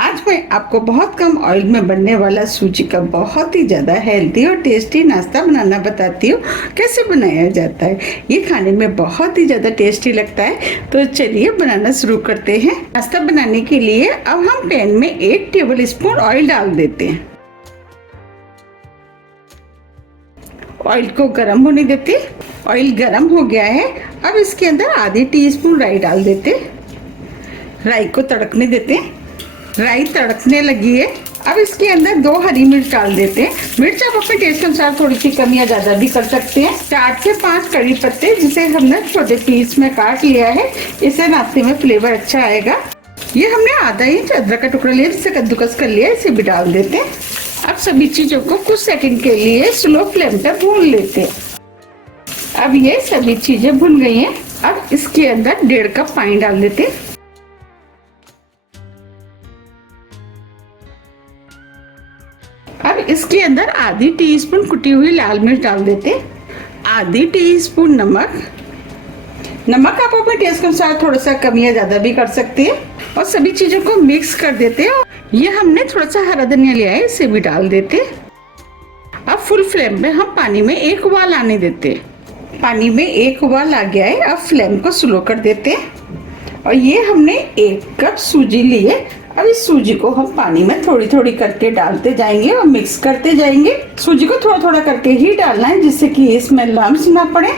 आज मैं आपको बहुत कम ऑयल में बनने वाला सूजी का बहुत ही ज़्यादा हेल्दी और टेस्टी नाश्ता बनाना बताती हूँ। कैसे बनाया जाता है, ये खाने में बहुत ही ज़्यादा टेस्टी लगता है। तो चलिए बनाना शुरू करते हैं। नाश्ता बनाने के लिए अब हम पैन में 1 टेबल स्पून ऑयल डाल देते हैं। ऑयल को गर्म होने देते। ऑयल गर्म हो गया है। अब इसके अंदर आधी टीस्पून राई डाल देते। राई को तड़कने देते। राई तड़कने लगी है। अब इसके अंदर 2 हरी मिर्च डाल देते हैं। मिर्च आप अपने टेस्ट के अनुसार थोड़ी सी कम या ज्यादा भी कर सकते हैं। 4 से 5 कड़ी पत्ते जिसे हमने छोटे पीस में काट लिया है, इससे नाश्ते में फ्लेवर अच्छा आएगा। ये हमने आधा इंच अदरक का टुकड़ा लिया जिसे कद्दूकस कर लिया, इसे भी डाल देते हैं। अब सभी चीजों को कुछ सेकंड के लिए स्लो फ्लेम पर भून लेते हैं। अब ये सभी चीजें भुन गई हैं। अब इसके अंदर 1.5 कप पानी डाल देते हैं। अब इसके अंदर आधी टीस्पून कुटी हुई लाल मिर्च डाल देते हैं। आधी टीस्पून नमक। नमक आप अपने टेस्ट के अनुसार थोड़ा सा कम या ज्यादा भी कर सकते हैं। और सभी चीजों को मिक्स कर देते हैं। ये हमने थोड़ा सा हरा धनिया लिया है, इसे भी डाल देते हैं। अब फुल फ्लेम में हम पानी में 1 उबाल आने देते हैं। पानी में 1 उबाल आ गया है। अब फ्लेम को स्लो कर देते हैं। और ये हमने 1 कप सूजी ली है। अब इस सूजी को हम पानी में थोड़ी थोड़ी करके डालते जाएंगे और मिक्स करते जाएंगे। सूजी को थोड़ा थोड़ा करके ही डालना है जिससे कि इसमें लम्स ना पड़े।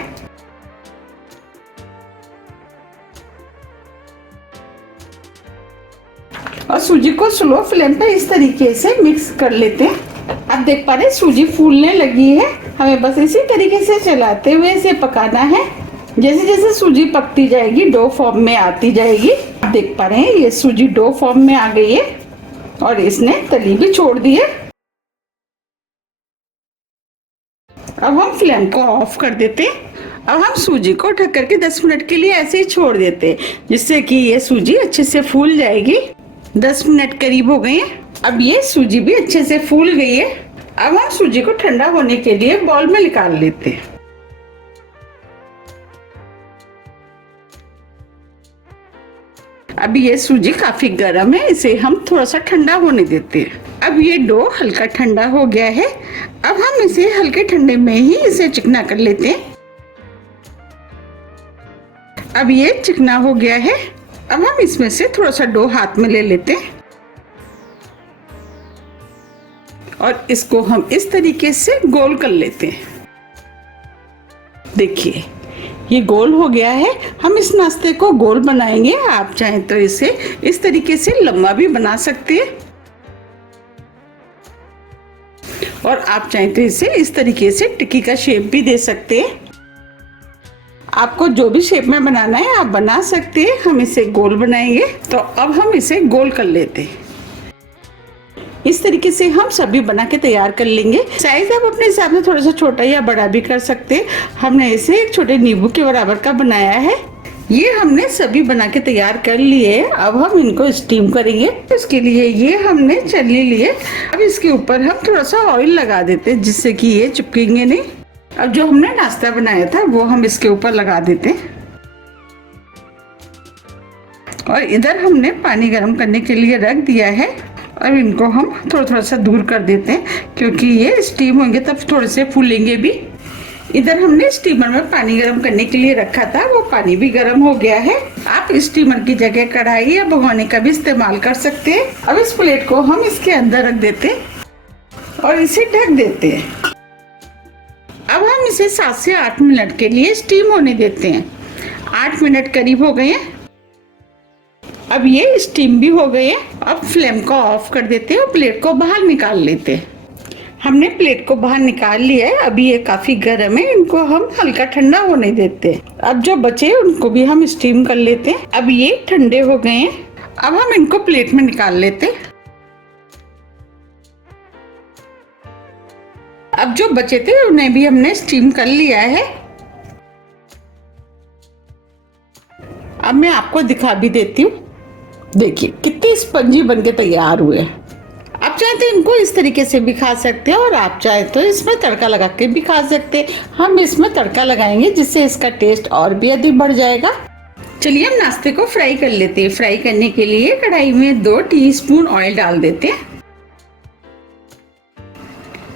और सूजी को स्लो फ्लेम पे इस तरीके से मिक्स कर लेते हैं। अब देख पा रहे हैं सूजी फूलने लगी है। हमें बस इसी तरीके से चलाते हुए इसे पकाना है। जैसे जैसे सूजी पकती जाएगी, डो फॉर्म में आती जाएगी। आप देख पा रहे हैं ये सूजी डो फॉर्म में आ गई है और इसने तली भी छोड़ दी है। अब हम फ्लेम को ऑफ कर देते हैं। अब हम सूजी को ढक करके 10 मिनट के लिए ऐसे ही छोड़ देते हैं, जिससे कि ये सूजी अच्छे से फूल जाएगी। 10 मिनट करीब हो गए हैं। अब ये सूजी भी अच्छे से फूल गई है। अब हम सूजी को ठंडा होने के लिए बाउल में निकाल लेते हैं। अब ये सूजी काफी गर्म है, इसे हम थोड़ा सा ठंडा होने देते हैं। अब ये डो हल्का ठंडा हो गया है। अब हम इसे हल्के ठंडे में ही इसे चिकना कर लेते हैं। अब ये चिकना हो गया है। अब हम इसमें से थोड़ा सा डो हाथ में ले लेते हैं और इसको हम इस तरीके से गोल कर लेते हैं। देखिए ये गोल हो गया है। हम इस नाश्ते को गोल बनाएंगे। आप चाहें तो इसे इस तरीके से लंबा भी बना सकते हैं और आप चाहें तो इसे इस तरीके से टिक्की का शेप भी दे सकते हैं। आपको जो भी शेप में बनाना है आप बना सकते हैं। हम इसे गोल बनाएंगे। तो अब हम इसे गोल कर लेते हैं। इस तरीके से हम सभी बना के तैयार कर लेंगे। साइज आप अपने हिसाब से थोड़ा सा छोटा या बड़ा भी कर सकते हैं। हमने इसे एक छोटे नींबू के बराबर का बनाया है। ये हमने सभी बना के तैयार कर लिए। अब हम इनको स्टीम करेंगे। इसके लिए ये हमने छलनी लिए। अब इसके ऊपर हम थोड़ा सा ऑयल लगा देते हैं जिससे कि ये चिपकेंगे नहीं। अब जो हमने नाश्ता बनाया था वो हम इसके ऊपर लगा देते हैं। और इधर हमने पानी गर्म करने के लिए रख दिया है। अब इनको हम थोड़ा थोड़ा सा दूर कर देते हैं क्योंकि ये स्टीम होंगे तब थोड़े से फूलेंगे भी। इधर हमने स्टीमर में पानी गर्म करने के लिए रखा था, वो पानी भी गर्म हो गया है। आप स्टीमर की जगह कढ़ाई या भगोने का भी इस्तेमाल कर सकते हैं। अब इस प्लेट को हम इसके अंदर रख देते हैं और इसे ढक देते हैं। अब हम इसे 7 से 8 मिनट के लिए स्टीम होने देते हैं। 8 मिनट करीब हो गए हैं। अब ये स्टीम भी हो गई है। अब फ्लेम को ऑफ कर देते हैं और प्लेट को बाहर निकाल लेते हैं। हमने प्लेट को बाहर निकाल लिया है। अभी ये काफी गर्म है, इनको हम हल्का ठंडा होने देते हैं। अब जो बचे उनको भी हम स्टीम कर लेते हैं। अब ये ठंडे हो गए हैं। अब हम इनको प्लेट में निकाल लेते हैं। अब जो बचे थे उन्हें भी हमने स्टीम कर लिया है। अब मैं आपको दिखा भी देती हूँ। देखिए कितनी स्पंजी बनके तैयार हुए हैं। आप चाहे तो इनको इस तरीके से भी खा सकते हैं और आप चाहे तो इसमें तड़का लगा के भी खा सकते हैं। हम इसमें तड़का लगाएंगे जिससे इसका टेस्ट और भी अधिक बढ़ जाएगा। चलिए हम नाश्ते को फ्राई कर लेते हैं। फ्राई करने के लिए कढ़ाई में 2 टीस्पून ऑयल डाल देते हैं।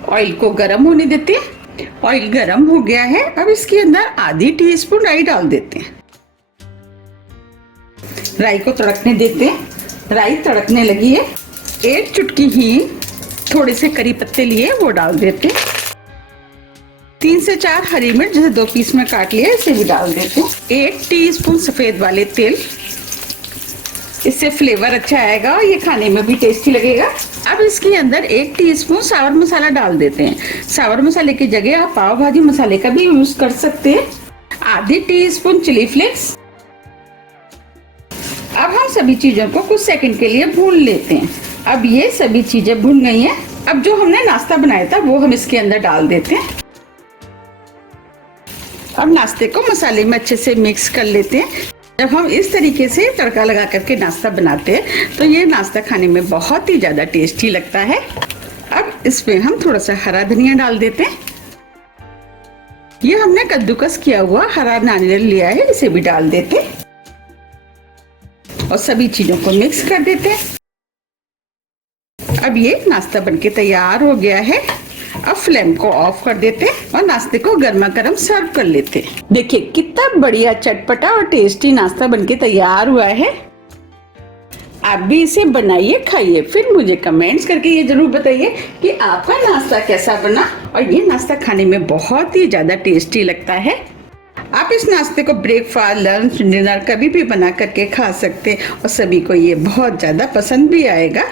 ऑयल को गर्म होने देते हैं। ऑयल गर्म हो गया है। अब इसके अंदर आधी टीस्पून राई डाल देते हैं। राई को तड़कने देते हैं। राई तड़कने लगी है। 1 चुटकी हींग, थोड़े से करी पत्ते लिए वो डाल देते हैं। 3 से 4 हरी मिर्च जैसे 2 पीस में काट लिया इसे भी डाल देते हैं। 1 टीस्पून सफेद वाले तेल, इससे फ्लेवर अच्छा आएगा और ये खाने में भी टेस्टी लगेगा। अब इसके अंदर 1 टीस्पून सावर मसाला डाल देते हैं। सावर मसाले की जगह आप पाव भाजी मसाले का भी यूज कर सकते हैं। आधी टीस्पून चिली फ्लेक्स। अब हम सभी चीजों को कुछ सेकंड के लिए भून लेते हैं। अब ये सभी चीजें भून गई हैं। अब जो हमने नाश्ता बनाया था वो हम इसके अंदर डाल देते हैं। अब नाश्ते को मसाले में अच्छे से मिक्स कर लेते हैं। जब हम इस तरीके से तड़का लगा करके नाश्ता बनाते हैं तो ये नाश्ता खाने में बहुत ही ज्यादा टेस्टी लगता है। अब इसमें हम थोड़ा सा हरा धनिया डाल देते हैं। ये हमने कद्दूकस किया हुआ हरा नारियल लिया है, इसे भी डाल देते हैं और सभी चीजों को मिक्स कर देते हैं। अब ये नाश्ता बनके तैयार हो गया है। अब फ्लेम को ऑफ कर देते हैं और नाश्ते को गर्मा गर्म सर्व कर लेते हैं। देखिए कितना बढ़िया चटपटा और टेस्टी नाश्ता बनके तैयार हुआ है। आप भी इसे बनाइए, खाइए, फिर मुझे कमेंट्स करके ये जरूर बताइए कि आपका नाश्ता कैसा बना। और ये नाश्ता खाने में बहुत ही ज्यादा टेस्टी लगता है। आप इस नाश्ते को ब्रेकफास्ट, लंच, डिनर कभी भी बना करके खा सकते हैं और सभी को ये बहुत ज़्यादा पसंद भी आएगा।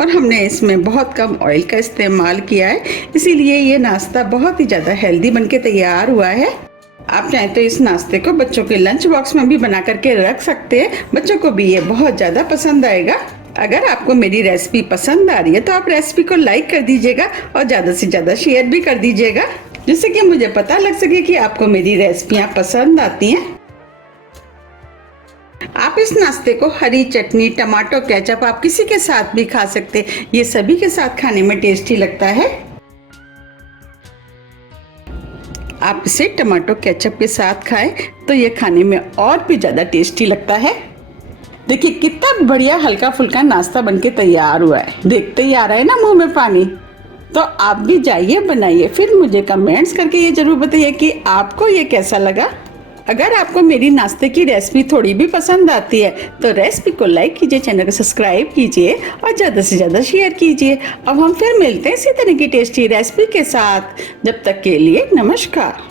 और हमने इसमें बहुत कम ऑयल का इस्तेमाल किया है, इसीलिए ये नाश्ता बहुत ही ज़्यादा हेल्दी बनके तैयार हुआ है। आप चाहें तो इस नाश्ते को बच्चों के लंच बॉक्स में भी बना करके रख सकते हैं। बच्चों को भी ये बहुत ज़्यादा पसंद आएगा। अगर आपको मेरी रेसिपी पसंद आ रही है तो आप रेसिपी को लाइक कर दीजिएगा और ज़्यादा से ज़्यादा शेयर भी कर दीजिएगा, जिससे कि मुझे पता लग सके कि आपको मेरी रेसिपियाँ पसंद आती हैं। आप इस नाश्ते को हरी चटनी, टमाटो केचप, आप किसी के साथ भी खा सकते हैं। ये सभी के साथ खाने में टेस्टी लगता है। आप इसे टमाटो केचप के साथ खाएं तो ये खाने में और भी ज़्यादा टेस्टी लगता है। देखिए कितना बढ़िया हल्का फुल्का नाश्ता बनके तैयार हुआ है। देखते ही आ रहा है ना मुंह में पानी। तो आप भी जाइए, बनाइए, फिर मुझे कमेंट्स करके ये जरूर बताइए कि आपको ये कैसा लगा। अगर आपको मेरी नाश्ते की रेसिपी थोड़ी भी पसंद आती है तो रेसिपी को लाइक कीजिए, चैनल को सब्सक्राइब कीजिए और ज़्यादा से ज़्यादा शेयर कीजिए। अब हम फिर मिलते हैं इसी तरह की टेस्टी रेसिपी के साथ। जब तक के लिए नमस्कार।